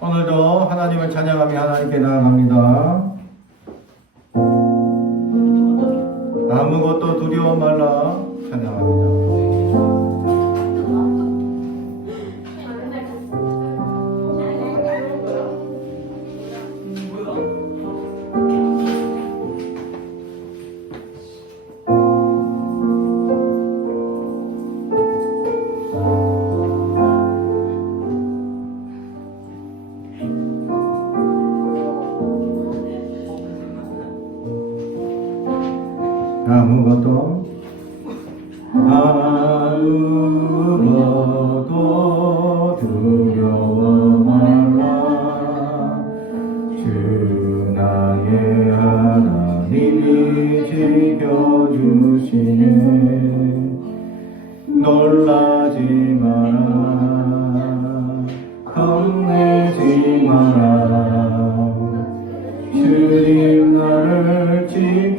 오늘도 하나님을 찬양하며 하나님께 나아갑니다. 아무것도 두려워 말라 찬양합니다. 아무것도 두려워 말라. 주 나의 하나님이 지켜주시네. 놀라지 마라. 겁내지 마라. 주님 나를 지켜주시네.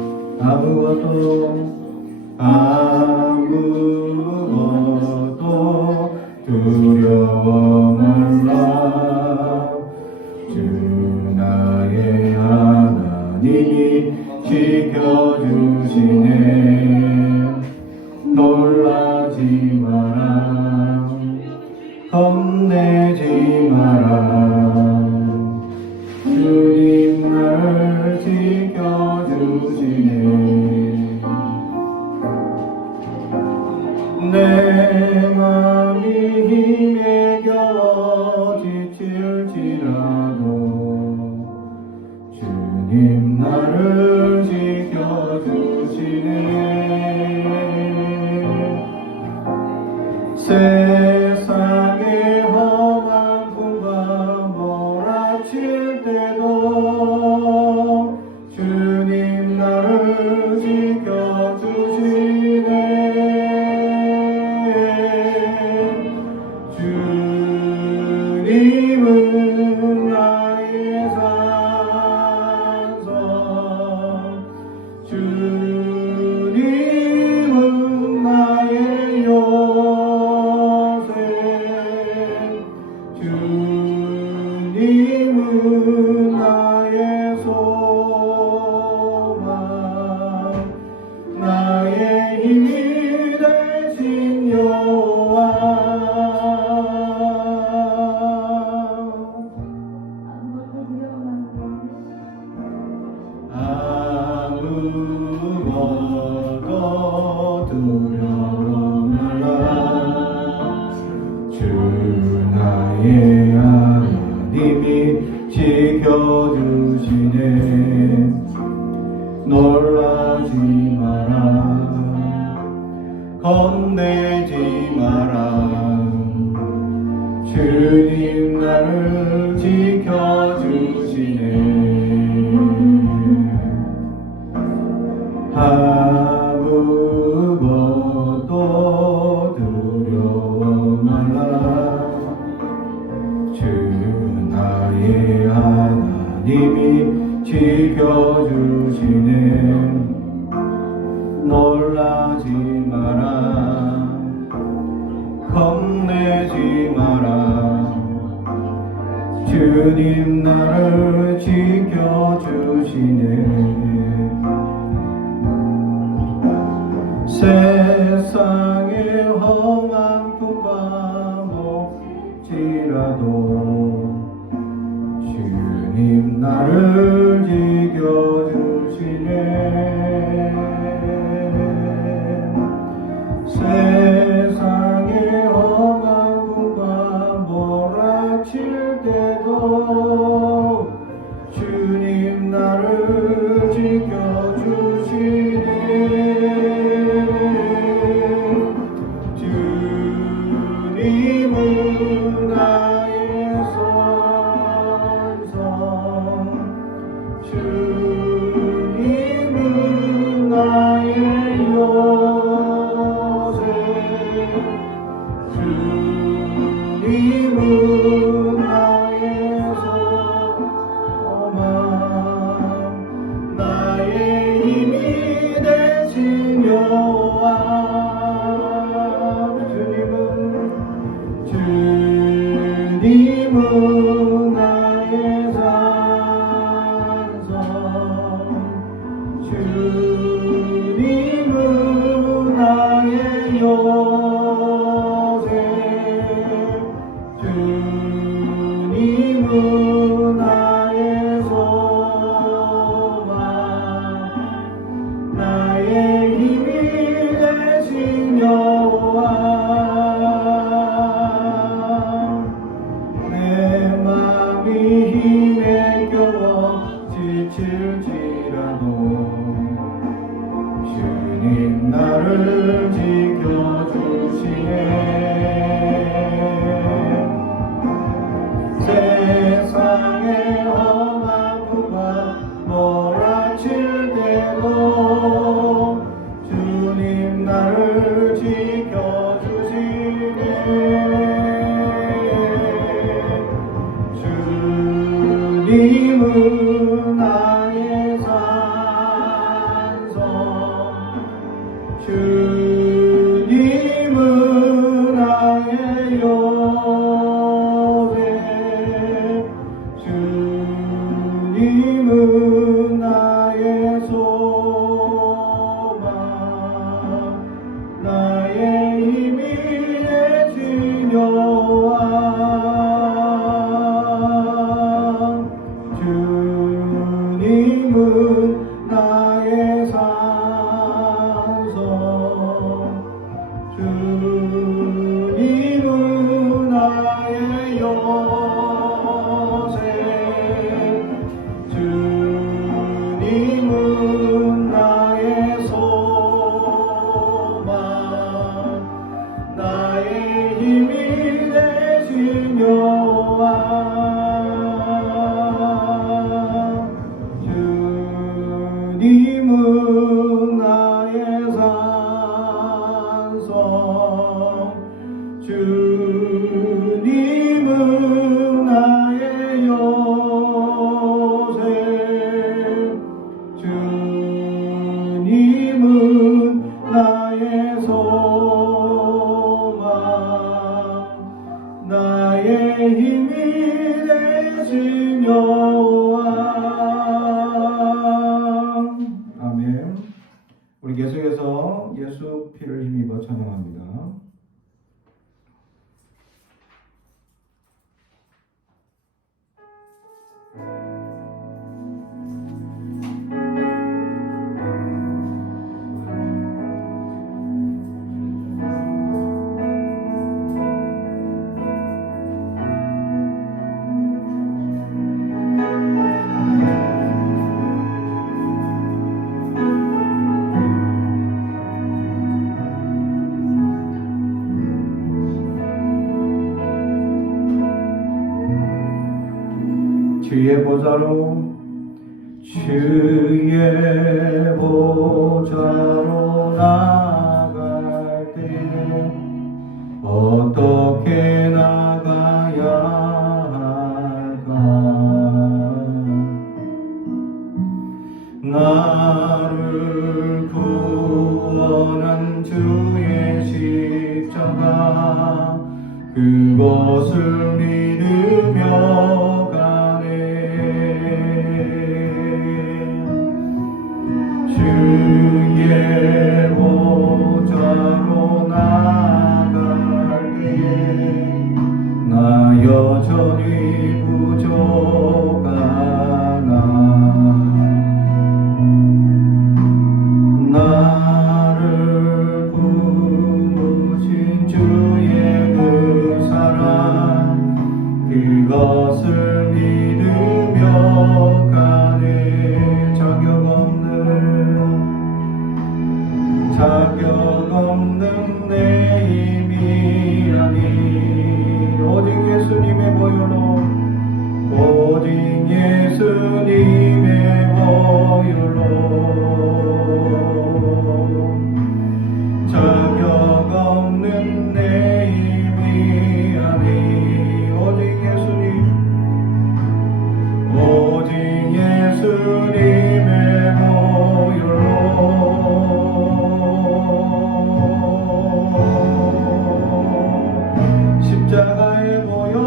아무것도 두려워 말라. 주 나의 하나님이 지켜주시네. 놀라지 마라. 겁내지 마라. 주님 나를 지켜주시네. 내 맘이 힘에 겨워 지칠지라도 주님 나를 지켜주시네. 세상의 험한 풍과 몰아칠 때도 주님 나를 지켜주시네. 주님은 나의 산성, 주님은 나의 요새, 주님은 나의 소망, 나의 힘이 되신 여호와. 아무것도 두려워 말라. 주 나의 하나님이 지켜주시네. 놀라지 마라. 겁내지 마라. 주님 나를 지켜주시네. 아무것도 두려워 말라. 주 나의 하나님이 지켜주시네. 놀라지 마라. 겁내지 마라. 주님 나를 지켜주시네. 세상의 험한 풍과 몰지라도 주님 나를 지켜주시네. 세상의 험한 풍과 몰아칠 때도 주님 나를 지켜주시네. 주님은 나의 선성, 힘이 되신 여호와 내 맘이 힘에 겨워 지칠지라도 주님 나를 지켜주시네 세상의 험함과 몰아칠 때도 주님 나를 지켜주시네 주님은 나의 산성 주님은 나의 요새 주님은 나의 소망 나의 힘이 되신 여호와 주님은 나의 산성 주님은 나의 요새 주님은 나의 소망 나의 힘이 되신 여호와 주님은 나의 산성 주님은 나의 요새 주님은 나의 소망 나의 힘이 되신 여호와 아멘. 우리 계속해서 예수 피를 힘입어 찬양합니다. 주의 보좌로 나갈 때 어떻게 나가야 할까 나를 구원한 주의 십자가 그것을 믿으며 주의 보좌로 나갈 때 나 여전히 부족하나 나를 부으신 주의 그 사랑 그것을 믿으며 가네 자격 없는 내 힘이 아니 오직 예수님의 보혈로 오직 예수님의 보혈로 자격 없는 내 힘이 아니 오직 예수님의 보혈로 십자가의 보혈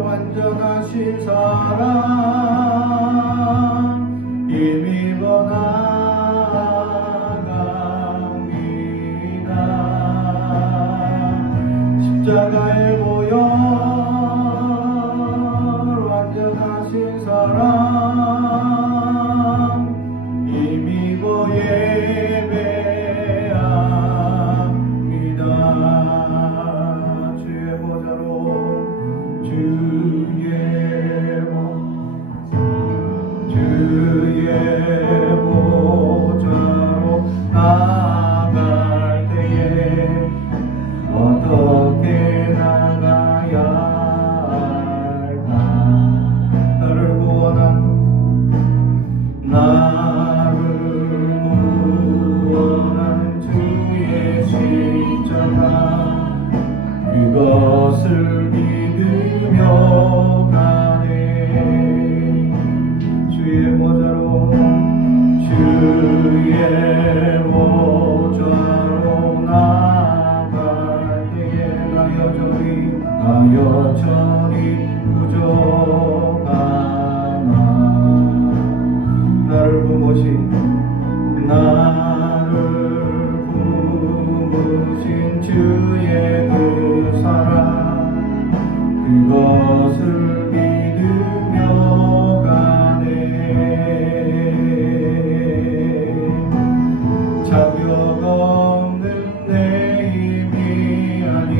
완전하신 사랑 힘입어 나갑니다 십자가의 보혈 완전하신 사랑 힘입어 나를 부으신 주의 그 사랑 그것을 믿으며 가네. 자격 없는 내 힘이 아닌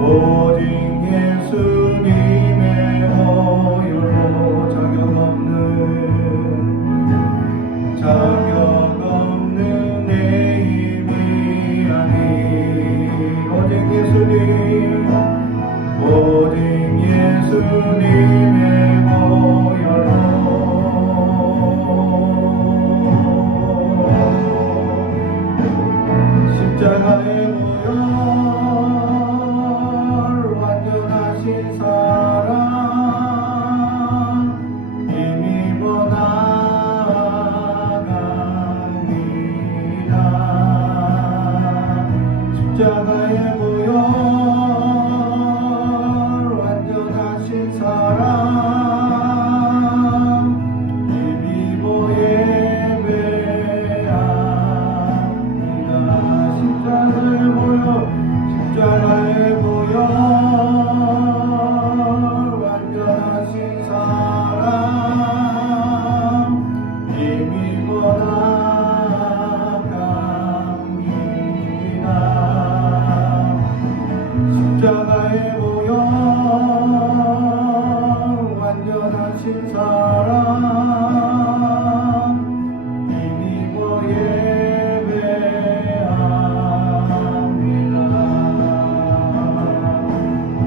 오직 예수님의 보혈로 자격 없는 내 힘이 아닌 오직 예수님의 보혈로 십자가의 보혈 완전하신 사랑 힘입어 나아갑니다. 십자가의 보혈 완전하신 사랑 힘입어 예배합니다. 십자가의 보혈 완전하신 사랑 힘입어 나아갑니다. 십자가의 보혈 완전하신 사랑 힘입어 예배합니다.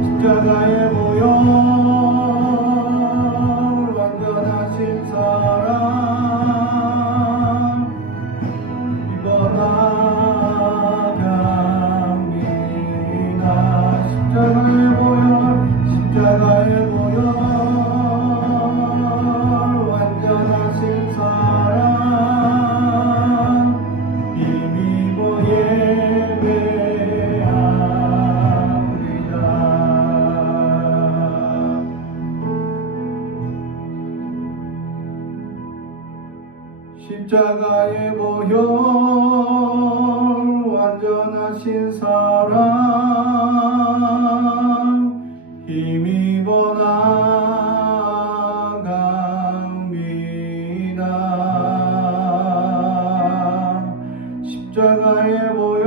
십자가의 보혈 완전하신 사랑 힘입어 나아갑니다. 십자가의 보혈 완전하신 사랑 힘입어 예배합니다. 십자가의 보혈 완전하신 사랑 힘입어 나아갑니다. 십자가의 보혈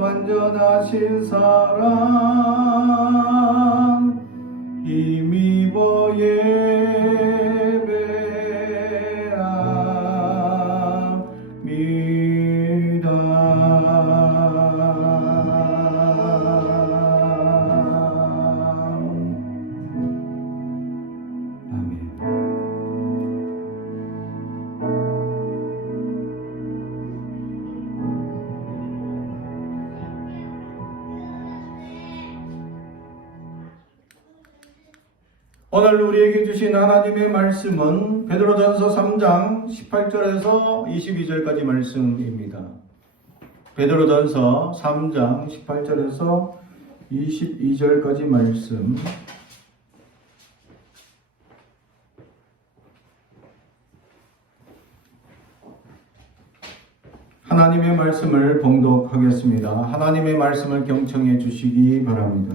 완전하신 사랑 힘입어 오늘 우리에게 주신 하나님의 말씀은 베드로전서 3장 18절에서 22절까지 말씀입니다. 베드로전서 3장 18절에서 22절까지 말씀. 하나님의 말씀을 봉독하겠습니다. 하나님의 말씀을 경청해 주시기 바랍니다.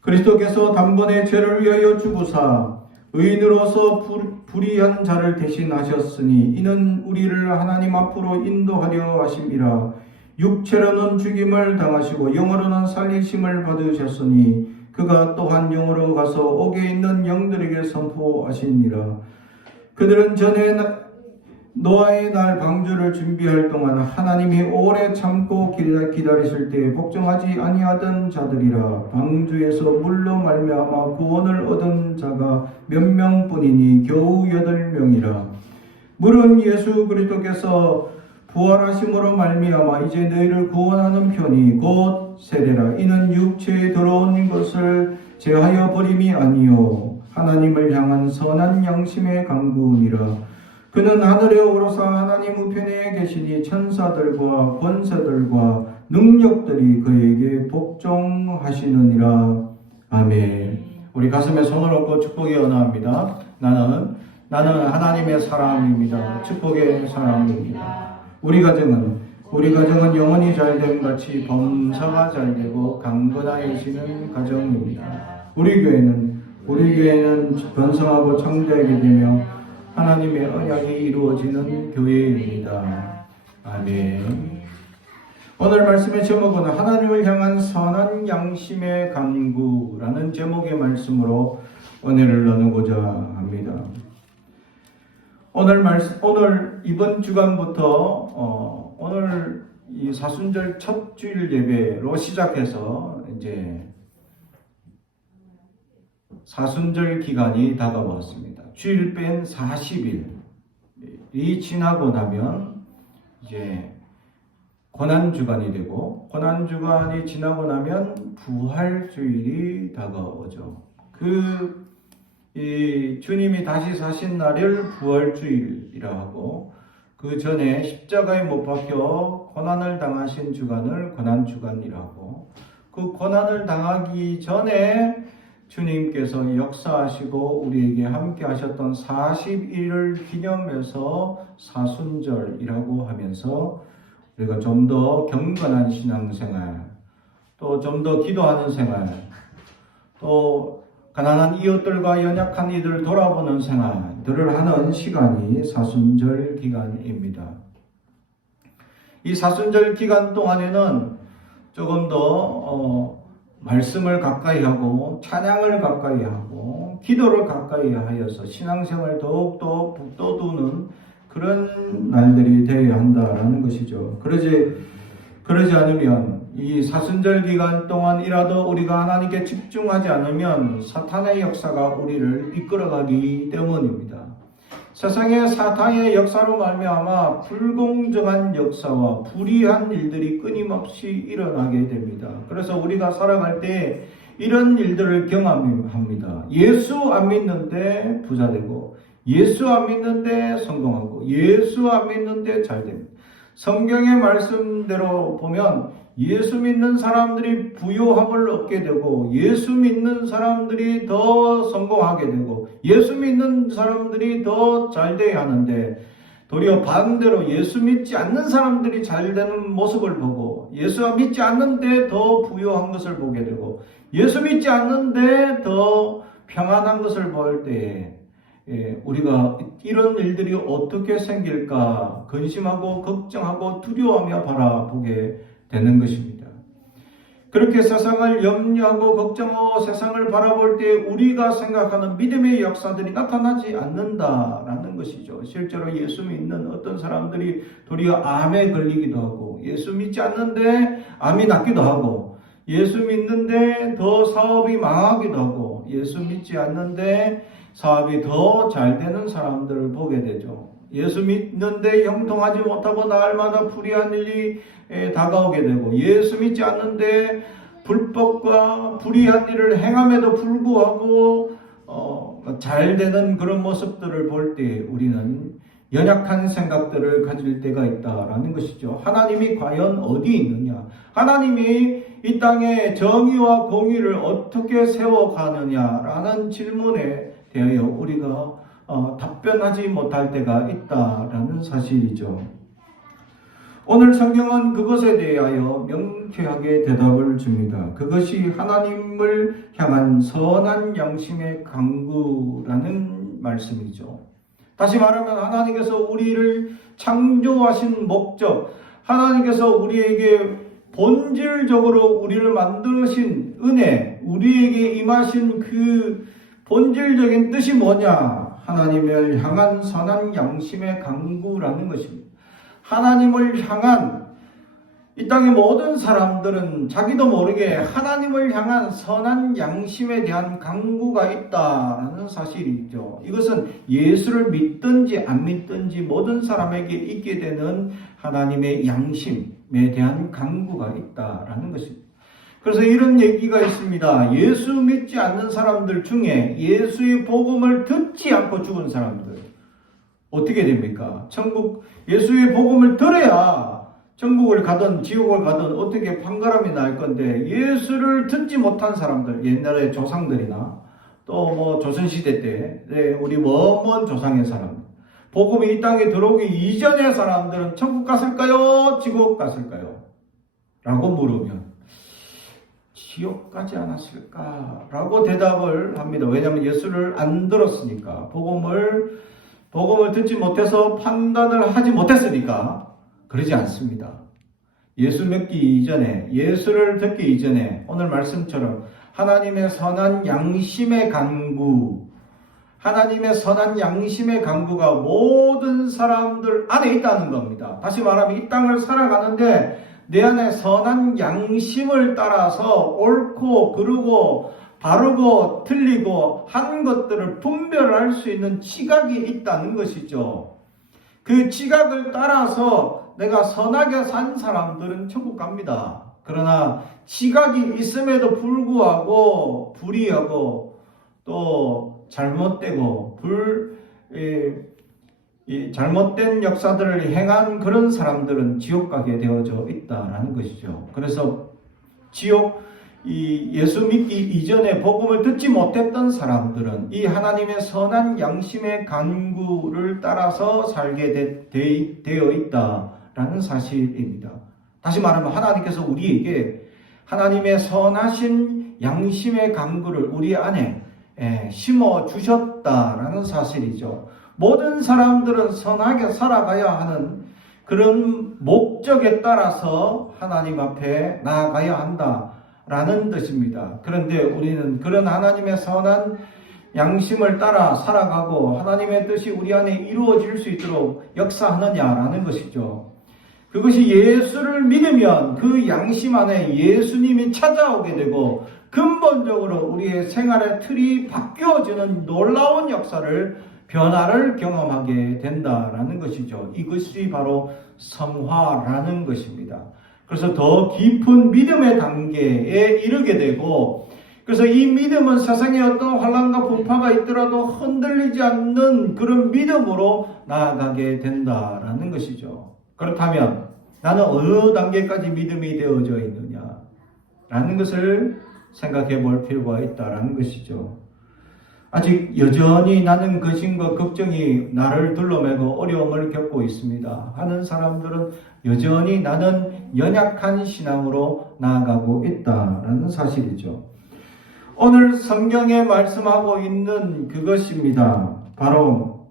그리스도께서 단번에 죄를 위하여 죽으사 의인으로서 불의한 자를 대신하셨으니 이는 우리를 하나님 앞으로 인도하려 하심이라. 육체로는 죽임을 당하시고 영으로는 살리심을 받으셨으니 그가 또한 영으로 가서 옥에 있는 영들에게 선포하시니라. 그들은 전에 노아의 날 방주를 준비할 동안 하나님이 오래 참고 기다리실 때 복종하지 아니하던 자들이라. 방주에서 물로 말미암아 구원을 얻은 자가 몇 명뿐이니 겨우 8명이라. 물은 예수 그리스도께서 부활하심으로 말미암아 이제 너희를 구원하는 편이 곧 세례라. 이는 육체에 들어온 것을 제하여 버림이 아니요 하나님을 향한 선한 양심의 간구니라. 그는 하늘에 오르사 하나님 우편에 계시니 천사들과 권세들과 능력들이 그에게 복종하시느니라. 아멘. 우리 가슴에 손을 얹고 축복이 언어합니다. 나는 하나님의 사람입니다. 축복의 사람입니다. 우리 가정은 영혼이 잘됨 같이 범사가 잘되고 강건하여지는 가정입니다. 우리 교회는 번성하고 창대하게 되며 하나님의 언약이 이루어지는 교회입니다. 아멘. 오늘 말씀의 제목은 하나님을 향한 선한 양심의 간구라는 제목의 말씀으로 은혜를 나누고자 합니다. 오늘 이번 주간부터 오늘 이 사순절 첫 주일 예배로 시작해서 이제 사순절 기간이 다가왔습니다. 주일 뺀 40일이 지나고 나면 이제 고난주간이 되고, 고난주간이 지나고 나면 부활주일이 다가오죠. 주님이 다시 사신 날을 부활주일이라 하고, 그 전에 십자가에 못 박혀 고난을 당하신 주간을 고난주간이라 하고, 그 고난을 당하기 전에 주님께서 역사하시고 우리에게 함께 하셨던 40일을 기념해서 사순절이라고 하면서 우리가 좀 더 경건한 신앙생활, 또 좀 더 기도하는 생활, 또 가난한 이웃들과 연약한 이들을 돌아보는 생활들을 하는 시간이 사순절 기간입니다. 이 사순절 기간 동안에는 조금 더 말씀을 가까이 하고 찬양을 가까이 하고 기도를 가까이 하여서 신앙생활을 더욱더 북돋우는 그런 날들이 되어야 한다라는 것이죠. 그러지 않으면 이 사순절 기간 동안이라도 우리가 하나님께 집중하지 않으면 사탄의 역사가 우리를 이끌어가기 때문입니다. 세상의 사탄의 역사로 말미암아 불공정한 역사와 불의한 일들이 끊임없이 일어나게 됩니다. 그래서 우리가 살아갈 때 이런 일들을 경험합니다. 예수 안 믿는데 부자 되고, 예수 안 믿는데 성공하고, 예수 안 믿는데 잘 됩니다. 성경의 말씀대로 보면 예수 믿는 사람들이 부요함을 얻게 되고, 예수 믿는 사람들이 더 성공하게 되고, 예수 믿는 사람들이 더 잘 돼야 하는데, 도리어 반대로 예수 믿지 않는 사람들이 잘 되는 모습을 보고, 예수 믿지 않는데 더 부요한 것을 보게 되고, 예수 믿지 않는데 더 평안한 것을 볼 때에 우리가 이런 일들이 어떻게 생길까 근심하고 걱정하고 두려워하며 바라보게 되는 것입니다. 그렇게 세상을 염려하고 걱정하고 세상을 바라볼 때 우리가 생각하는 믿음의 역사들이 나타나지 않는다라는 것이죠. 실제로 예수 믿는 어떤 사람들이 도리어 암에 걸리기도 하고, 예수 믿지 않는데 암이 낫기도 하고, 예수 믿는데 더 사업이 망하기도 하고, 예수 믿지 않는데 사업이 더 잘 되는 사람들을 보게 되죠. 예수 믿는데 형통하지 못하고 날마다 불의한 일이 다가오게 되고, 예수 믿지 않는데 불법과 불의한 일을 행함에도 불구하고 잘 되는 그런 모습들을 볼 때 우리는 연약한 생각들을 가질 때가 있다라는 것이죠. 하나님이 과연 어디 있느냐? 하나님이 이 땅에 정의와 공의를 어떻게 세워가느냐라는 질문에 대하여 우리가 답변하지 못할 때가 있다라는 사실이죠. 오늘 성경은 그것에 대하여 명쾌하게 대답을 줍니다. 그것이 하나님을 향한 선한 양심의 간구라는 말씀이죠. 다시 말하면 하나님께서 우리를 창조하신 목적, 하나님께서 우리에게 본질적으로 우리를 만드신 은혜, 우리에게 임하신 그 본질적인 뜻이 뭐냐? 하나님을 향한 선한 양심의 간구라는 것입니다. 하나님을 향한, 이 땅의 모든 사람들은 자기도 모르게 하나님을 향한 선한 양심에 대한 간구가 있다라는 사실이죠. 이것은 예수를 믿든지 안 믿든지 모든 사람에게 있게 되는 하나님의 양심에 대한 간구가 있다라는 것입니다. 그래서 이런 얘기가 있습니다. 예수 믿지 않는 사람들 중에 예수의 복음을 듣지 않고 죽은 사람들 어떻게 됩니까? 예수의 복음을 들어야 천국을 가든 지옥을 가든 어떻게 판가름이 날 건데, 예수를 듣지 못한 사람들, 옛날의 조상들이나 또 뭐 조선시대 때 우리 먼 조상의 사람, 복음이 이 땅에 들어오기 이전의 사람들은 천국 갔을까요? 지옥 갔을까요? 라고 물으면 지옥 가지 않았을까라고 대답을 합니다. 왜냐하면 예수를 안 들었으니까, 복음을 듣지 못해서 판단을 하지 못했으니까. 그러지 않습니다. 예수 믿기 이전에, 예수를 듣기 이전에 오늘 말씀처럼 하나님의 선한 양심의 간구, 하나님의 선한 양심의 간구가 모든 사람들 안에 있다는 겁니다. 다시 말하면 이 땅을 살아가는데 내 안에 선한 양심을 따라서 옳고 그르고 바르고 틀리고 한 것들을 분별할 수 있는 지각이 있다는 것이죠. 그 지각을 따라서 내가 선하게 산 사람들은 천국 갑니다. 그러나 지각이 있음에도 불구하고 불의하고 또 잘못되고 잘못된 역사들을 행한 그런 사람들은 지옥 가게 되어져 있다라는 것이죠. 그래서 예수 믿기 이전에 복음을 듣지 못했던 사람들은 이 하나님의 선한 양심의 간구를 따라서 살게 되어 있다라는 사실입니다. 다시 말하면 하나님께서 우리에게 하나님의 선하신 양심의 간구를 우리 안에 심어 주셨다라는 사실이죠. 모든 사람들은 선하게 살아가야 하는 그런 목적에 따라서 하나님 앞에 나아가야 한다라는 뜻입니다. 그런데 우리는 그런 하나님의 선한 양심을 따라 살아가고 하나님의 뜻이 우리 안에 이루어질 수 있도록 역사하느냐라는 것이죠. 그것이 예수를 믿으면 그 양심 안에 예수님이 찾아오게 되고 근본적으로 우리의 생활의 틀이 바뀌어지는 놀라운 변화를 경험하게 된다라는 것이죠. 이것이 바로 성화라는 것입니다. 그래서 더 깊은 믿음의 단계에 이르게 되고, 그래서 이 믿음은 세상에 어떤 환난과 분파가 있더라도 흔들리지 않는 그런 믿음으로 나아가게 된다라는 것이죠. 그렇다면 나는 어느 단계까지 믿음이 되어져 있느냐라는 것을 생각해 볼 필요가 있다라는 것이죠. 아직 여전히 나는 거신과 걱정이 나를 둘러매고 어려움을 겪고 있습니다 하는 사람들은 여전히 나는 연약한 신앙으로 나아가고 있다라는 사실이죠. 오늘 성경에 말씀하고 있는 그것입니다. 바로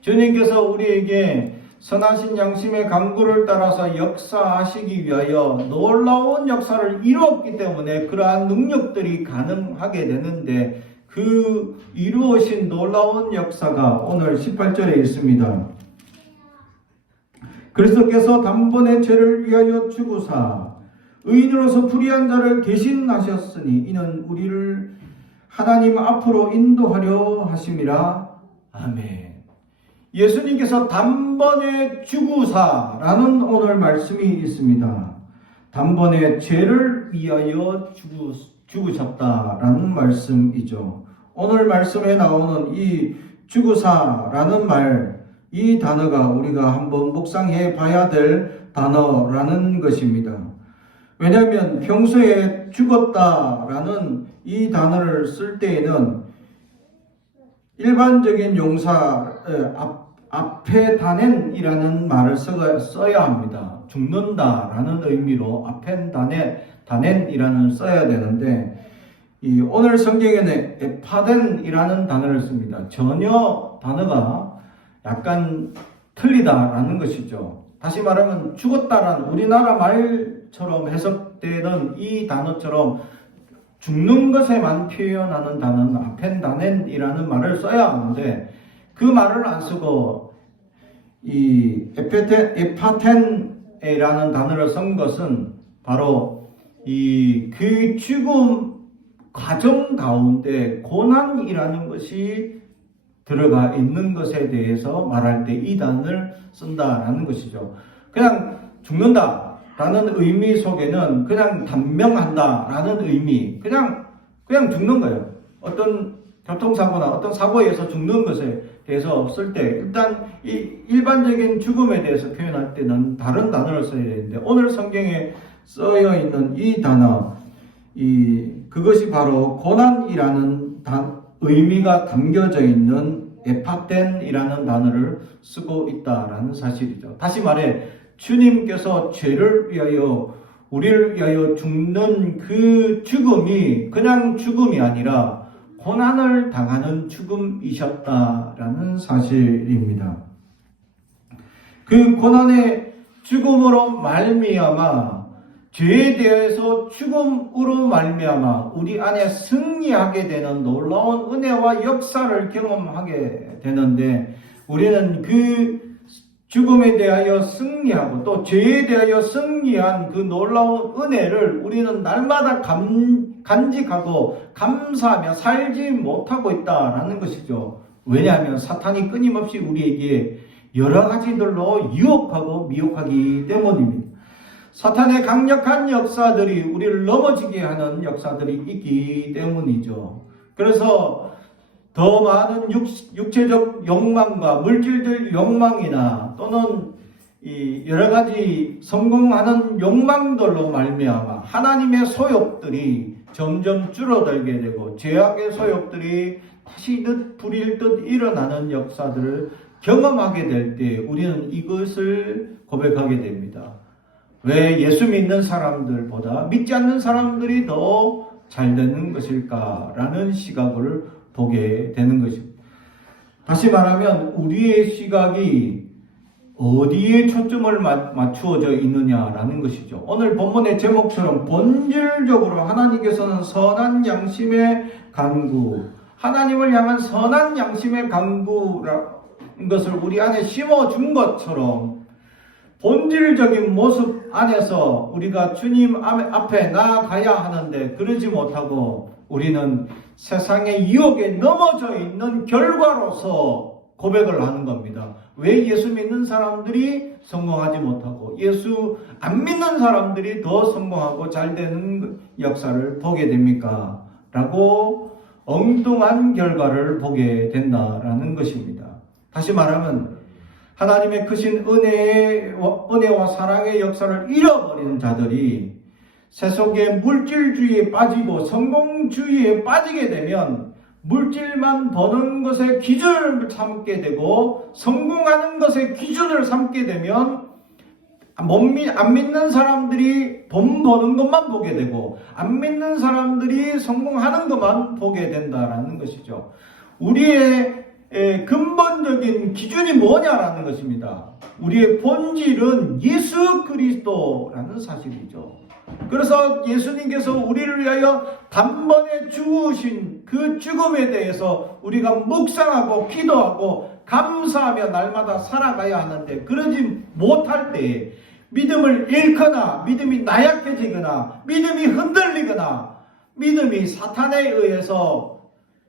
주님께서 우리에게 선하신 양심의 간구를 따라서 역사하시기 위하여 놀라운 역사를 이루었기 때문에 그러한 능력들이 가능하게 되는데, 그 이루어진 놀라운 역사가 오늘 18절에 있습니다. 그리스도께서 단번에 죄를 위하여 죽으사 의인으로서 불의한 자를 대신하셨으니 이는 우리를 하나님 앞으로 인도하려 하심이라. 아멘. 예수님께서 단번에 죽으사라는 오늘 말씀이 있습니다. 단번에 죄를 위하여 죽으셨다라는 말씀이죠. 오늘 말씀에 나오는 이 죽으사라는 말, 이 단어가 우리가 한번 묵상해 봐야 될 단어라는 것입니다. 왜냐하면 평소에 죽었다라는 이 단어를 쓸 때에는 일반적인 용사 앞에 다넨이라는 말을 써야 합니다. 죽는다라는 의미로 앞엔 다넨이라는 써야 되는데, 오늘 성경에는 에파덴이라는 단어를 씁니다. 전혀 단어가 약간 틀리다라는 것이죠. 다시 말하면 죽었다라는 우리나라 말처럼 해석되는 이 단어처럼 죽는 것에만 표현하는 단어는 아펜다넨이라는 말을 써야 하는데, 그 말을 안 쓰고 이 에파텐이라는 단어를 쓴 것은 바로 그 죽음 과정 가운데 고난이라는 것이 들어가 있는 것에 대해서 말할 때 이 단어를 쓴다라는 것이죠. 그냥 죽는다라는 의미 속에는 그냥 단명한다라는 의미, 그냥 죽는 거예요. 어떤 교통사고나 어떤 사고에 의해서 죽는 것에 대해서 쓸 때 일단 이 일반적인 죽음에 대해서 표현할 때는 다른 단어를 써야 되는데, 오늘 성경에 쓰여 있는 이 단어, 그것이 바로 고난이라는 의미가 담겨져 있는 에파텐이라는 단어를 쓰고 있다라는 사실이죠. 다시 말해 주님께서 죄를 위하여 우리를 위하여 죽는 그 죽음이 그냥 죽음이 아니라 고난을 당하는 죽음이셨다라는 사실입니다. 그 고난의 죽음으로 말미암아 죄에 대해서 죽음으로 말미암아 우리 안에 승리하게 되는 놀라운 은혜와 역사를 경험하게 되는데 우리는 그 죽음에 대하여 승리하고 또 죄에 대하여 승리한 그 놀라운 은혜를 우리는 날마다 간직하고 감사하며 살지 못하고 있다라는 것이죠. 왜냐하면 사탄이 끊임없이 우리에게 여러 가지들로 유혹하고 미혹하기 때문입니다. 사탄의 강력한 역사들이 우리를 넘어지게 하는 역사들이 있기 때문이죠. 그래서 더 많은 육체적 욕망과 물질적 욕망이나 또는 이 여러 가지 성공하는 욕망들로 말미암아 하나님의 소욕들이 점점 줄어들게 되고 죄악의 소욕들이 다시 불일 듯 일어나는 역사들을 경험하게 될 때 우리는 이것을 고백하게 됩니다. 왜 예수 믿는 사람들보다 믿지 않는 사람들이 더 잘 되는 것일까라는 시각을 보게 되는 것입니다. 다시 말하면 우리의 시각이 어디에 초점을 맞추어져 있느냐라는 것이죠. 오늘 본문의 제목처럼 본질적으로 하나님께서는 선한 양심의 간구, 하나님을 향한 선한 양심의 간구라는 것을 우리 안에 심어준 것처럼 본질적인 모습 안에서 우리가 주님 앞에 나아가야 하는데 그러지 못하고 우리는 세상의 유혹에 넘어져 있는 결과로서 고백을 하는 겁니다. 왜 예수 믿는 사람들이 성공하지 못하고 예수 안 믿는 사람들이 더 성공하고 잘 되는 역사를 보게 됩니까? 라고 엉뚱한 결과를 보게 된다라는 것입니다. 다시 말하면 하나님의 크신 은혜와 사랑의 역사를 잃어버리는 자들이 세속의 물질주의에 빠지고 성공주의에 빠지게 되면 물질만 버는 것의 기준을 삼게 되고 성공하는 것의 기준을 삼게 되면 안 믿는 사람들이 돈 버는 것만 보게 되고 안 믿는 사람들이 성공하는 것만 보게 된다라는 것이죠. 우리의 근본적인 기준이 뭐냐라는 것입니다. 우리의 본질은 예수 그리스도라는 사실이죠. 그래서 예수님께서 우리를 위하여 단번에 죽으신 그 죽음에 대해서 우리가 묵상하고 기도하고 감사하며 날마다 살아가야 하는데 그러지 못할 때 믿음을 잃거나 믿음이 나약해지거나 믿음이 흔들리거나 믿음이 사탄에 의해서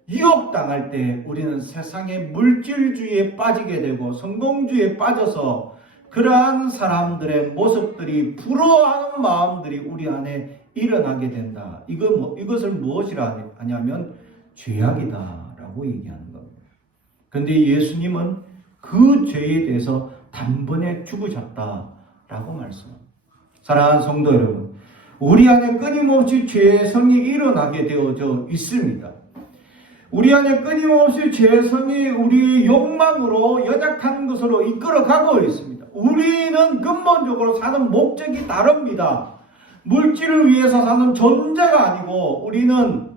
유혹당할 때 우리는 세상의 물질주의에 빠지게 되고 성공주의에 빠져서 그러한 사람들의 모습들이 부러워하는 마음들이 우리 안에 일어나게 된다. 이것을 무엇이라 하냐면 죄악이다라고 얘기하는 겁니다. 그런데 예수님은 그 죄에 대해서 단번에 죽으셨다라고 말씀합니다. 사랑하는 성도 여러분, 우리 안에 끊임없이 죄의 성이 일어나게 되어져 있습니다. 우리 안에 끊임없이 죄성이 우리의 욕망으로 연약한 것으로 이끌어가고 있습니다. 우리는 근본적으로 사는 목적이 다릅니다. 물질을 위해서 사는 존재가 아니고 우리는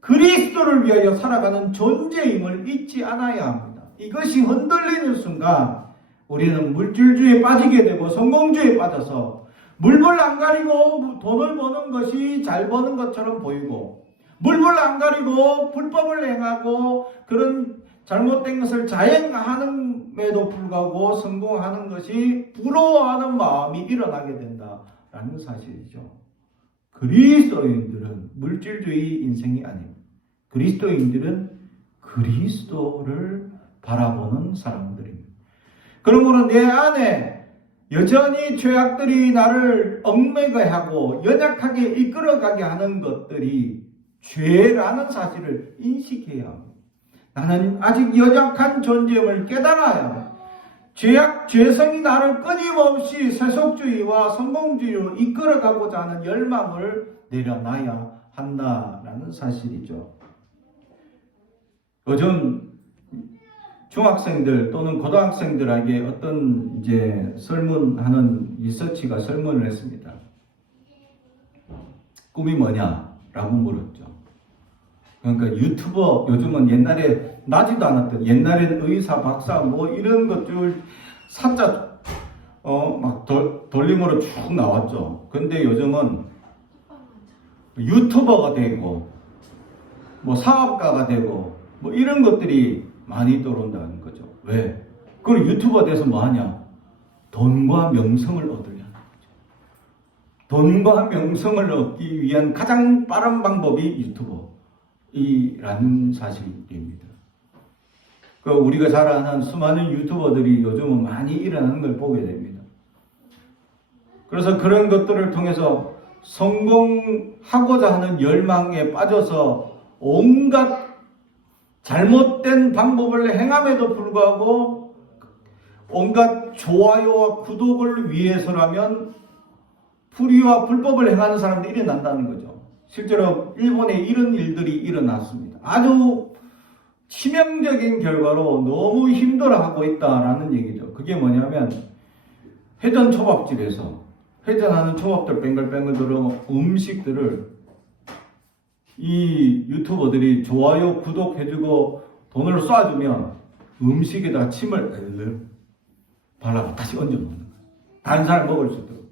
그리스도를 위하여 살아가는 존재임을 잊지 않아야 합니다. 이것이 흔들리는 순간 우리는 물질주의에 빠지게 되고 성공주의에 빠져서 물불 안 가리고 돈을 버는 것이 잘 버는 것처럼 보이고 물불 안 가리고 불법을 행하고 그런 잘못된 것을 자행하는에도 불구하고 성공하는 것이 부러워하는 마음이 일어나게 된다라는 사실이죠. 그리스도인들은 물질주의 인생이 아닙니다. 그리스도인들은 그리스도를 바라보는 사람들입니다. 그러므로 내 안에 여전히 죄악들이 나를 얽매게 하고 연약하게 이끌어가게 하는 것들이 죄라는 사실을 인식해야 합니다. 나는 아직 연약한 존재임을 깨달아야 합니다. 죄성이 나를 끊임없이 세속주의와 성공주의로 이끌어가고자 하는 열망을 내려놔야 한다라는 사실이죠. 요즘 중학생들 또는 고등학생들에게 어떤 이제 설문하는 리서치가 설문을 했습니다. 꿈이 뭐냐라고 물었죠. 그러니까 유튜버, 요즘은 옛날에 나지도 않았던, 옛날에는 의사, 박사 뭐 이런 것들 사자 막 돌림으로 쭉 나왔죠. 근데 요즘은 유튜버가 되고 뭐 사업가가 되고 뭐 이런 것들이 많이 떠오른다는 거죠. 왜? 그리고 유튜버 돼서 뭐 하냐? 돈과 명성을 얻으려는 거죠. 돈과 명성을 얻기 위한 가장 빠른 방법이 유튜버이라는 사실입니다. 우리가 잘 아는 수많은 유튜버들이 요즘은 많이 일어나는 걸 보게 됩니다. 그래서 그런 것들을 통해서 성공하고자 하는 열망에 빠져서 온갖 잘못된 방법을 행함에도 불구하고 온갖 좋아요와 구독을 위해서라면 불의와 불법을 행하는 사람들이 일어난다는 거죠. 실제로 일본에 이런 일들이 일어났습니다. 아주 치명적인 결과로 너무 힘들어하고 있다라는 얘기죠. 그게 뭐냐면 회전 초밥집에서 회전하는 초밥들 뱅글뱅글 들어온 음식들을 이 유튜버들이 좋아요, 구독해주고 돈을 쏴주면 음식에다가 침을 발라서 다시 얹어놓는 거예요. 다른 사람 먹을 수 있도록.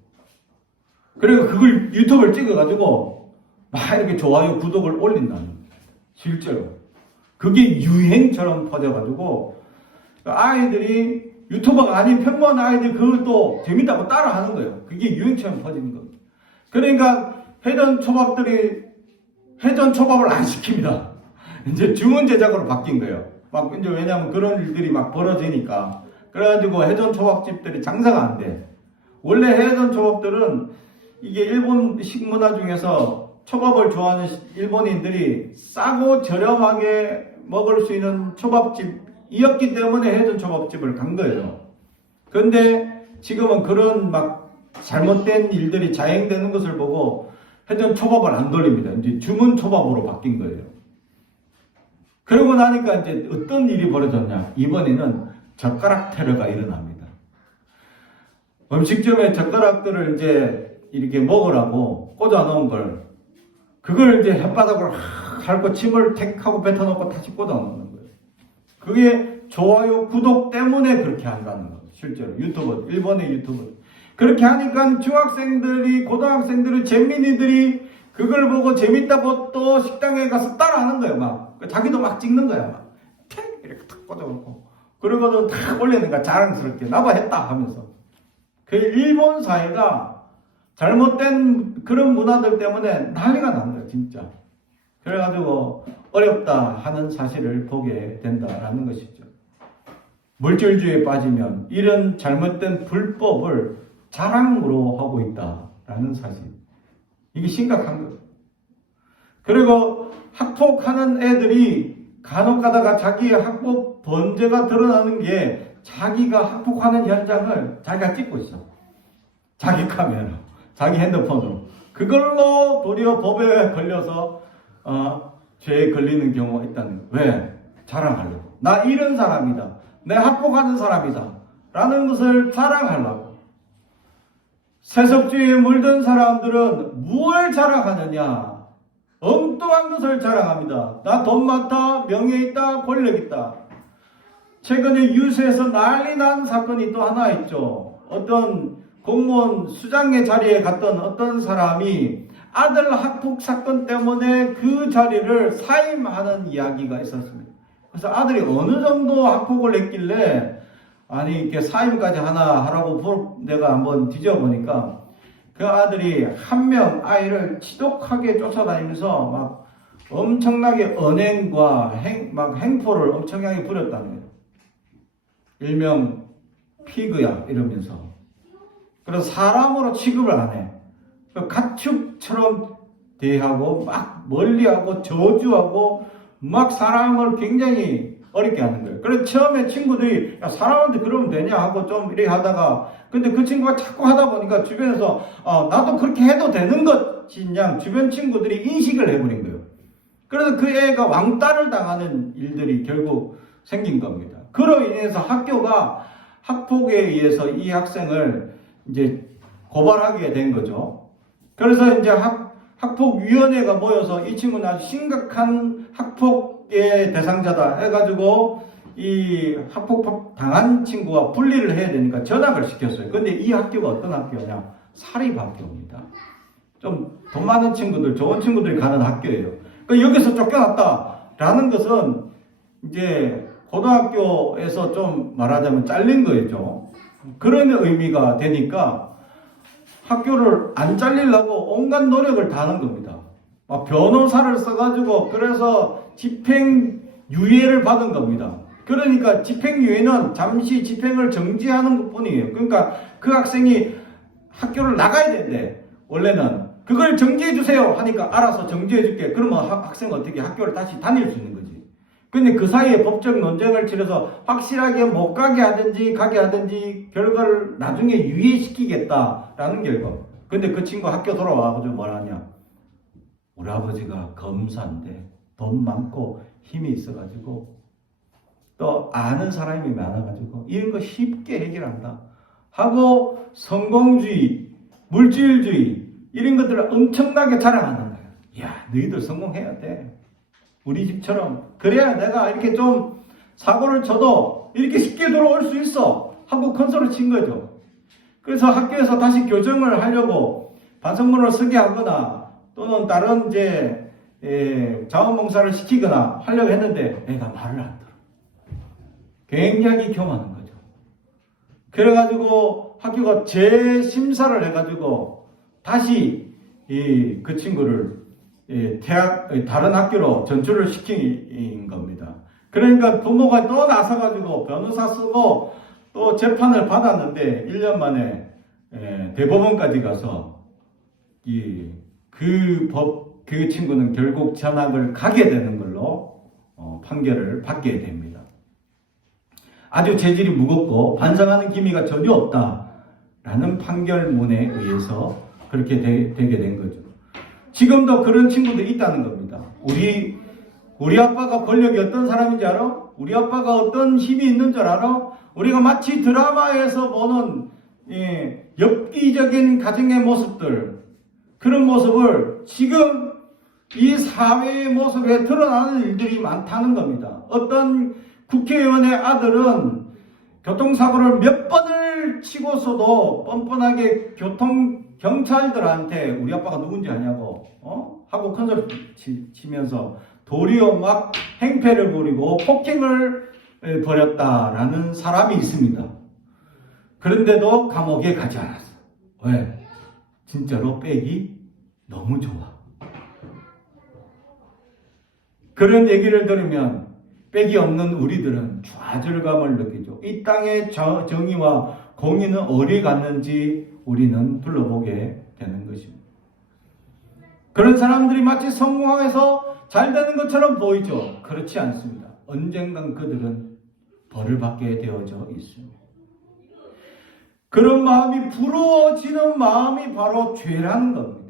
그리고 그걸 유튜브를 찍어가지고 막 이렇게 좋아요, 구독을 올린다는 거예요. 실제로. 그게 유행처럼 퍼져가지고 아이들이 유튜버가 아닌 평범한 아이들이 그걸 또 재밌다고 따라하는 거예요. 그게 유행처럼 퍼지는 겁니다. 그러니까 회전 초밥을 안 시킵니다. 이제 주문 제작으로 바뀐 거예요. 막 이제 왜냐하면 그런 일들이 막 벌어지니까. 그래가지고 회전 초밥집들이 장사가 안 돼. 원래 회전 초밥들은 이게 일본 식문화 중에서 초밥을 좋아하는 일본인들이 싸고 저렴하게 먹을 수 있는 초밥집이었기 때문에 회전 초밥집을 간 거예요. 근데 지금은 그런 막 잘못된 일들이 자행되는 것을 보고 회전 초밥을 안 돌립니다. 이제 주문 초밥으로 바뀐 거예요. 그러고 나니까 이제 어떤 일이 벌어졌냐? 이번에는 젓가락 테러가 일어납니다. 음식점에 젓가락들을 이제 이렇게 먹으라고 꽂아놓은 걸, 그걸 이제 혓바닥으로 핥고 침을 택 하고 뱉어놓고 다시 꽂아놓는 거예요. 그게 좋아요, 구독 때문에 그렇게 한다는 거예요. 실제로 유튜버, 일본의 유튜버. 그렇게 하니까 중학생들이, 고등학생들이, 잼민이들이 그걸 보고 재밌다고 또 식당에 가서 따라하는 거예요. 막 자기도 막 찍는 거야. 막 탁 이렇게 탁 꽂아놓고 그러고도 탁 올리는 거야. 자랑스럽게 나도 했다 하면서. 그 일본 사회가 잘못된 그런 문화들 때문에 난리가 난 거예요. 진짜. 그래가지고 어렵다 하는 사실을 보게 된다라는 것이죠. 물질주의에 빠지면 이런 잘못된 불법을 자랑으로 하고 있다라는 사실. 이게 심각한 거예요. 그리고 학폭하는 애들이 간혹 가다가 자기의 학폭 범죄가 드러나는 게 자기가 학폭하는 현장을 자기가 찍고 있어. 자기 카메라, 자기 핸드폰으로. 그걸로 도리어 법에 걸려서 죄에 걸리는 경우가 있다는 거예요. 왜? 자랑하려고. 나 이런 사람이다. 내 학폭하는 사람이다. 라는 것을 자랑하려고. 세속주의에 물든 사람들은 무엇을 자랑하느냐? 엉뚱한 것을 자랑합니다. 나 돈 많다, 명예 있다, 권력 있다. 최근에 유세에서 난리 난 사건이 또 하나 있죠. 어떤 공무원 수장의 자리에 갔던 어떤 사람이 아들 학폭 사건 때문에 그 자리를 사임하는 이야기가 있었습니다. 그래서 아들이 어느 정도 학폭을 했길래 아니 이렇게 사임까지 하나 하라고 내가 한번 뒤져보니까 그 아들이 한 명 아이를 지독하게 쫓아다니면서 막 엄청나게 언행과 행포를 엄청나게 부렸다는 거예요. 일명 피그야 이러면서. 그래서 사람으로 취급을 안 해. 가축처럼 대하고 막 멀리하고 저주하고 막 사람을 굉장히 어렵게 하는 거예요. 그래서 처음에 친구들이 야, 사람한테 그러면 되냐 하고 좀 이렇게 하다가 근데 그 친구가 자꾸 하다 보니까 주변에서 나도 그렇게 해도 되는 것이냐 주변 친구들이 인식을 해버린 거예요. 그래서 그 애가 왕따를 당하는 일들이 결국 생긴 겁니다. 그로 인해서 학교가 학폭에 의해서 이 학생을 이제 고발하게 된 거죠. 그래서 이제 학폭위원회가 모여서 이 친구는 아주 심각한 학폭의 대상자다 해가지고 이 학폭 당한 친구와 분리를 해야 되니까 전학을 시켰어요. 근데 이 학교가 어떤 학교냐? 사립학교입니다. 좀 돈 많은 친구들, 좋은 친구들이 가는 학교예요. 그러니까 여기서 쫓겨났다라는 것은 이제 고등학교에서 좀 말하자면 잘린 거죠. 그런 의미가 되니까 학교를 안 잘리려고 온갖 노력을 다 하는 겁니다. 막 변호사를 써가지고 그래서 집행유예를 받은 겁니다. 그러니까 집행유예는 잠시 집행을 정지하는 것 뿐이에요. 그러니까 그 학생이 학교를 나가야 되는데 원래는 그걸 정지해 주세요 하니까 알아서 정지해 줄게. 그러면 학생은 어떻게 학교를 다시 다닐 수 있는 거지. 근데 그 사이에 법적 논쟁을 치러서 확실하게 못 가게 하든지 결과를 나중에 유예시키겠다라는 결과. 근데 그 친구 학교 돌아와가지고 뭐라냐. 우리 아버지가 검사인데 돈 많고 힘이 있어가지고 또 아는 사람이 많아가지고 이런 거 쉽게 해결한다 하고 성공주의, 물질주의 이런 것들을 엄청나게 자랑하는 거예요. 야, 너희들 성공해야 돼. 우리 집처럼. 그래야 내가 이렇게 좀 사고를 쳐도 이렇게 쉽게 돌아올 수 있어 하고 큰 소리 친 거죠. 그래서 학교에서 다시 교정을 하려고 반성문을 쓰게 하거나 또는 다른 이제 자원봉사를 시키거나 하려고 했는데 애가 말을 안 들어. 굉장히 교만한 거죠. 그래가지고 학교가 재심사를 해가지고 다시 그 친구를 다른 학교로 전출을 시킨 겁니다. 그러니까 부모가 또 나서가지고 변호사 쓰고 또 재판을 받았는데 1년 만에 대법원까지 가서 그 친구는 결국 전학을 가게 되는 걸로 판결을 받게 됩니다. 아주 재질이 무겁고 반성하는 기미가 전혀 없다라는 판결문에 의해서 그렇게 되게 된 거죠. 지금도 그런 친구들이 있다는 겁니다. 우리 아빠가 권력이 어떤 사람인지 알아? 우리 아빠가 어떤 힘이 있는 줄 알아? 우리가 마치 드라마에서 보는 엽기적인 가정의 모습들, 그런 모습을 지금 이 사회의 모습에 드러나는 일들이 많다는 겁니다. 어떤 국회의원의 아들은 교통사고를 몇 번을 치고서도 뻔뻔하게 경찰들한테 우리 아빠가 누군지 아냐고 하고 큰소리 치면서 도리어 막 행패를 부리고 폭행을 벌였다라는 사람이 있습니다. 그런데도 감옥에 가지 않았어. 왜? 진짜로 빽이 너무 좋아. 그런 얘기를 들으면 빽이 없는 우리들은 좌절감을 느끼죠. 이 땅의 정의와 공의는 어디 갔는지 우리는 둘러보게 되는 것입니다. 그런 사람들이 마치 성공해서 잘 되는 것처럼 보이죠. 그렇지 않습니다. 언젠간 그들은 벌을 받게 되어져 있습니다. 그런 마음이 부러워지는 마음이 바로 죄라는 겁니다.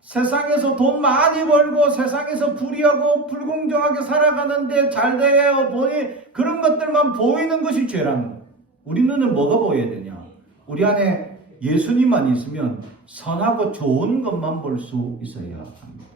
세상에서 돈 많이 벌고 세상에서 불의하고 불공정하게 살아가는데 잘 되어 보니 그런 것들만 보이는 것이 죄라는 거예요. 우리 눈은 뭐가 보여야 되냐? 우리 안에 예수님만 있으면 선하고 좋은 것만 볼 수 있어야 합니다.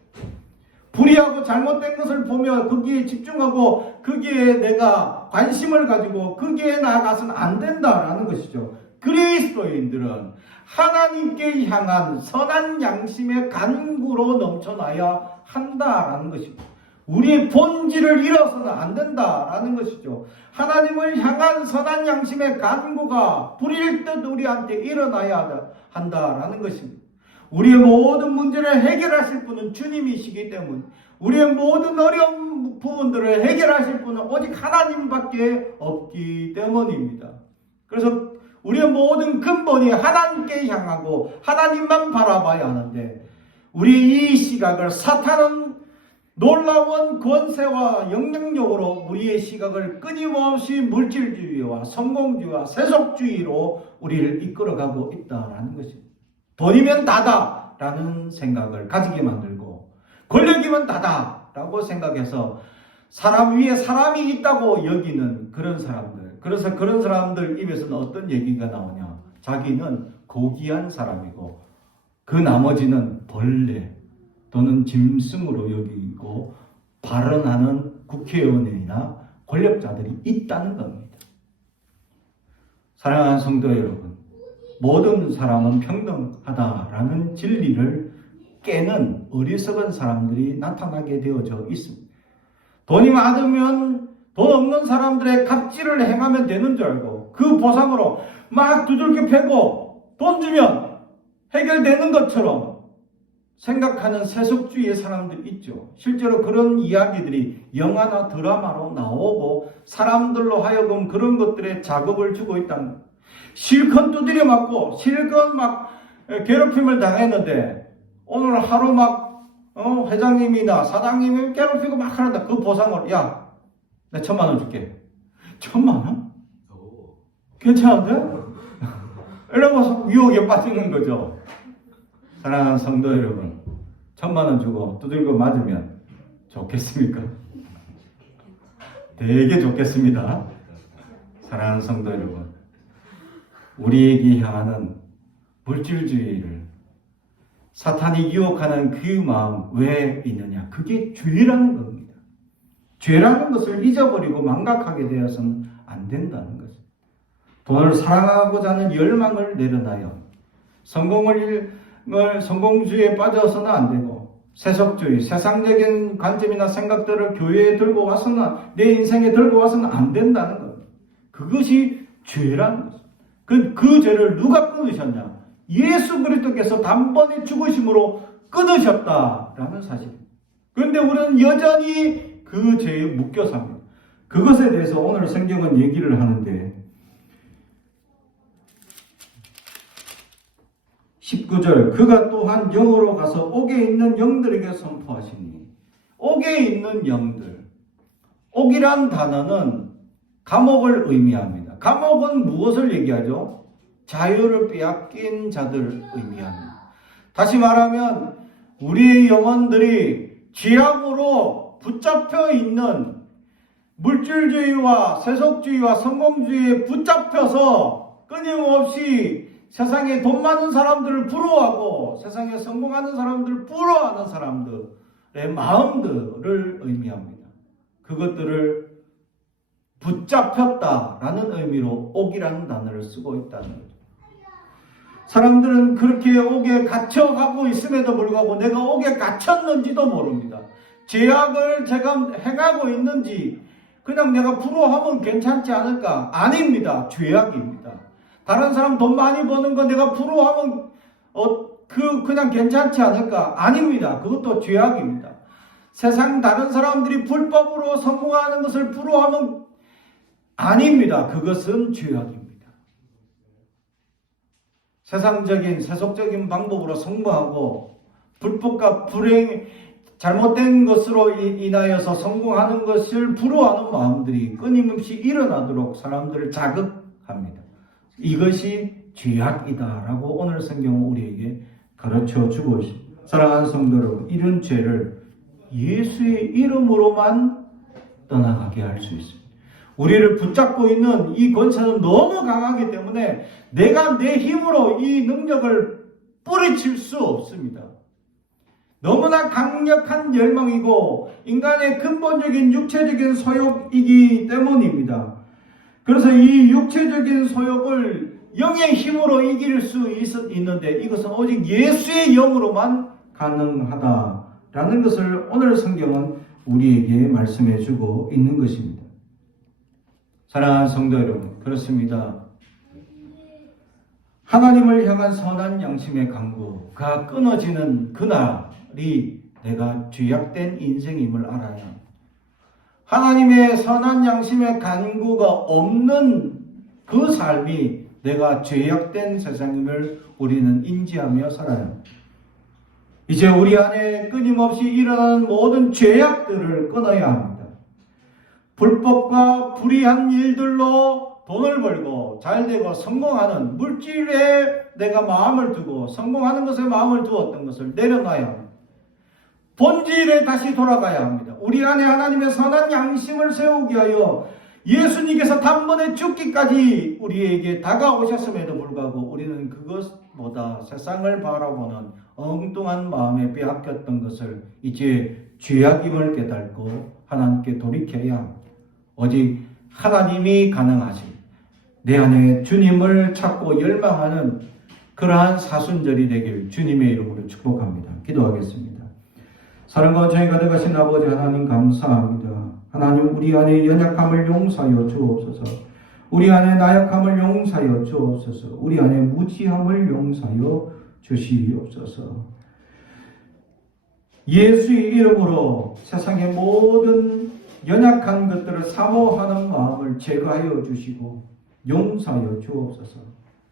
불의하고 잘못된 것을 보며 거기에 집중하고 거기에 내가 관심을 가지고 거기에 나아가서는 안 된다라는 것이죠. 그리스도인들은 하나님께 향한 선한 양심의 간구로 넘쳐나야 한다라는 것입니다. 우리의 본질을 잃어서는 안 된다라는 것이죠. 하나님을 향한 선한 양심의 간구가 불일 듯 우리한테 일어나야 한다라는 것입니다. 우리의 모든 문제를 해결하실 분은 주님이시기 때문에 우리의 모든 어려운 부분들을 해결하실 분은 오직 하나님밖에 없기 때문입니다. 그래서 우리의 모든 근본이 하나님께 향하고 하나님만 바라봐야 하는데 우리 이 시각을 사탄은 놀라운 권세와 영향력으로 우리의 시각을 끊임없이 물질주의와 성공주의와 세속주의로 우리를 이끌어가고 있다는 것입니다. 돈이면 다다라는 생각을 가지게 만들고 권력이면 다다 라고 생각해서 사람 위에 사람이 있다고 여기는 그런 사람들. 그래서 그런 사람들 입에서는 어떤 얘기가 나오냐. 자기는 고귀한 사람이고 그 나머지는 벌레 또는 짐승으로 여기고 발언하는 국회의원이나 권력자들이 있다는 겁니다. 사랑하는 성도 여러분, 모든 사람은 평등하다라는 진리를 깨는 어리석은 사람들이 나타나게 되어져 있습니다. 돈이 많으면 돈 없는 사람들의 갑질을 행하면 되는 줄 알고 그 보상으로 막 두들겨 패고 돈 주면 해결되는 것처럼 생각하는 세속주의의 사람들이 있죠. 실제로 그런 이야기들이 영화나 드라마로 나오고 사람들로 하여금 그런 것들에 자극을 주고 있다는 거예요. 실컷 두드려 맞고 실컷 막 괴롭힘을 당했는데 오늘 하루 막 회장님이나 사장님이 괴롭히고 막 하는데 그 보상을 야, 내가 1,000,000원 줄게. 1,000,000원? 괜찮은데? 이러면서 유혹에 빠지는 거죠. 사랑하는 성도 여러분, 1,000,000원 주고 두들겨 맞으면 좋겠습니까? 되게 좋겠습니다. 사랑하는 성도 여러분, 우리에게 향하는 물질주의를 사탄이 유혹하는 그 마음 왜 있느냐? 그게 죄라는 겁니다. 죄라는 것을 잊어버리고 망각하게 되어서는 안 된다는 거죠. 돈을 사랑하고자 하는 열망을 내려놔요. 성공주의에 빠져서는 안 되고 세속주의, 세상적인 관점이나 생각들을 교회에 들고 와서는 내 인생에 들고 와서는 안 된다는 겁니다. 그것이 죄라는 거죠. 그 죄를 누가 끊으셨냐? 예수 그리스도께서 단번에 죽으심으로 끊으셨다라는 사실. 그런데 우리는 여전히 그 죄에 묶여 삽니다. 그것에 대해서 오늘 성경은 얘기를 하는데 19절 그가 또한 영으로 가서 옥에 있는 영들에게 선포하시니 옥에 있는 영들 옥이란 단어는 감옥을 의미합니다. 감옥은 무엇을 얘기하죠? 자유를 빼앗긴 자들을 의미합니다. 다시 말하면 우리의 영혼들이 죄악으로 붙잡혀 있는 물질주의와 세속주의와 성공주의에 붙잡혀서 끊임없이 세상에 돈 많은 사람들을 부러워하고 세상에 성공하는 사람들을 부러워하는 사람들의 마음들을 의미합니다. 그것들을 붙잡혔다라는 의미로 옥이라는 단어를 쓰고 있다는 거죠. 사람들은 그렇게 옥에 갇혀가고 있음에도 불구하고 내가 옥에 갇혔는지도 모릅니다. 죄악을 제가 행하고 있는지 그냥 내가 부러워하면 괜찮지 않을까? 아닙니다. 죄악입니다. 다른 사람 돈 많이 버는 거 내가 부러워하면 그냥 괜찮지 않을까? 아닙니다. 그것도 죄악입니다. 세상 다른 사람들이 불법으로 성공하는 것을 부러워하면 아닙니다. 그것은 죄악입니다. 세상적인 세속적인 방법으로 성공하고 불법과 불행 잘못된 것으로 인하여서 성공하는 것을 부러워하는 마음들이 끊임없이 일어나도록 사람들을 자극합니다. 이것이 죄악이다라고 오늘 성경은 우리에게 가르쳐 주고 있습니다. 사랑하는 성도 여러분, 이런 죄를 예수의 이름으로만 떠나가게 할 수 있습니다. 우리를 붙잡고 있는 이 권세는 너무 강하기 때문에 내가 내 힘으로 이 능력을 뿌리칠 수 없습니다. 너무나 강력한 열망이고 인간의 근본적인 육체적인 소욕이기 때문입니다. 그래서 이 육체적인 소욕을 영의 힘으로 이길 수 있는데 이것은 오직 예수의 영으로만 가능하다라는 것을 오늘 성경은 우리에게 말씀해 주고 있는 것입니다. 사랑하는 성도 여러분, 그렇습니다. 하나님을 향한 선한 양심의 강구가 끊어지는 그날이 내가 죄악된 인생임을 알아야 합니다. 하나님의 선한 양심의 간구가 없는 그 삶이 내가 죄악된 세상임을 우리는 인지하며 살아야 합니다. 이제 우리 안에 끊임없이 일어나는 모든 죄악들을 끊어야 합니다. 불법과 불의한 일들로 돈을 벌고 잘되고 성공하는 물질에 내가 마음을 두고 성공하는 것에 마음을 두었던 것을 내려놔야 합니다. 본질에 다시 돌아가야 합니다. 우리 안에 하나님의 선한 양심을 세우기 위하여 예수님께서 단번에 죽기까지 우리에게 다가오셨음에도 불구하고 우리는 그것보다 세상을 바라보는 엉뚱한 마음에 빼앗겼던 것을 이제 죄악임을 깨닫고 하나님께 돌이켜야 합니다. 오직 하나님이 가능하신 내 안에 주님을 찾고 열망하는 그러한 사순절이 되길 주님의 이름으로 축복합니다. 기도하겠습니다. 사랑과 정이 가득하신 아버지 하나님 감사합니다. 하나님 우리 안에 연약함을 용서하여 주옵소서. 우리 안에 나약함을 용서하여 주옵소서. 우리 안에 무지함을 용서하여 주시옵소서. 예수의 이름으로 세상의 모든 연약한 것들을 사모하는 마음을 제거하여 주시고 용서하여 주옵소서.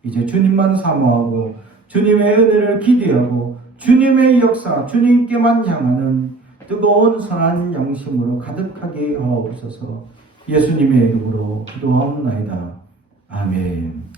이제 주님만 사모하고 주님의 은혜를 기대하고 주님의 역사, 주님께만 향하는 뜨거운 선한 양심으로 가득하게 하옵소서. 예수님의 이름으로 기도하옵나이다. 아멘.